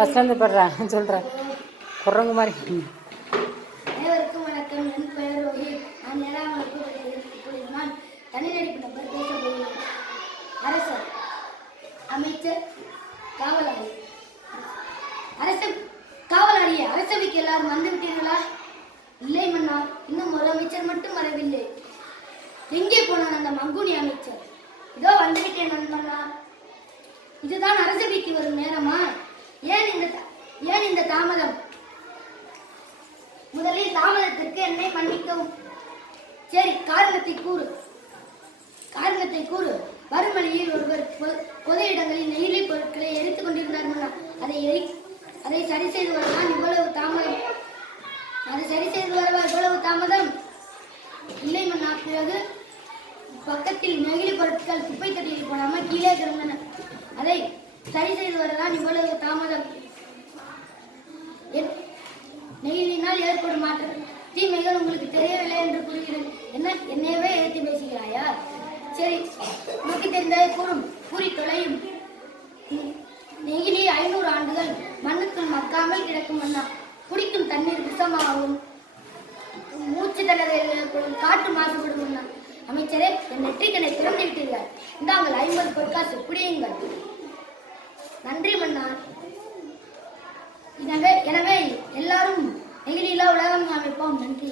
ஃபஸ்ட்லேருந்து போடுறேன் சொல்கிறேன் குரங்கு மாதிரி. அனைவருக்கும் வணக்கம். என் பெயர் ரோஹித். நான் 7ஆம் வகுப்பு. நான் தனிநடிப்பு நபர் பேச போகிறேன். அரசர், அமைச்சர், காவலாளி. காவலாளியே, அரசவைக்கு எல்லாரும் வந்து விட்டீர்களா? இல்லை மன்னா, இன்னும் ஒரு அமைச்சர் மட்டும் வரவில்லை. எங்கே போனான் அந்த மங்குனி அமைச்சர்? இதோ வந்துவிட்டேன் மன்னா. இதுதான் அரசவைக்கு வரும் நேரமா? ஏன் இந்த தாமதம்? முதலில் தாமதத்திற்கு என்னை மன்னிக்கவும். சரி, காரணத்தை கூறு. வரும் வழியில் ஒருவர் பொது இடங்களில் நெகிழி பொருட்களை எரித்துக் கொண்டிருந்தார் மன்னா. அதை சரி செய்து வரலாம் இவ்வளவு தாமதம்? இல்லை மன்னா. பிறகு பக்கத்தில் நெகிழி பொருட்கள் குப்பை தொட்டியில் போடாமல் கீழே கிடந்தன. அதை சரி செய்து வரலாம் இவ்வளவு தாமதம்? நெகிழினால் ஏற்படும் தீமைகள் உங்களுக்கு தெரியவில்லை என்று கூறுகிறேன். என்னையவே ஏற்றி பேசுகிறாயா? சரி, உனக்கு தெரிந்ததை கூறி தொலையும். நெகிழி 500 ஆண்டுகள் மண்ணுக்குள் மக்காமல் கிடக்கும் மன்னா. குடிக்கும் தண்ணீர் விஷமாகவும் மூச்சு திணறல் ஏற்படும், காற்று மாசுபடும் மன்னா. அமைச்சரே, என் நெற்றிக்கனை திறந்து விட்டீர்கள். இந்தாங்கள் 50 பொற்காசு, குடியுங்கள். நன்றி மன்னா. எனவே எல்லாரும் நெகிழியில்லா உலகம் அமைப்போம். நன்றி.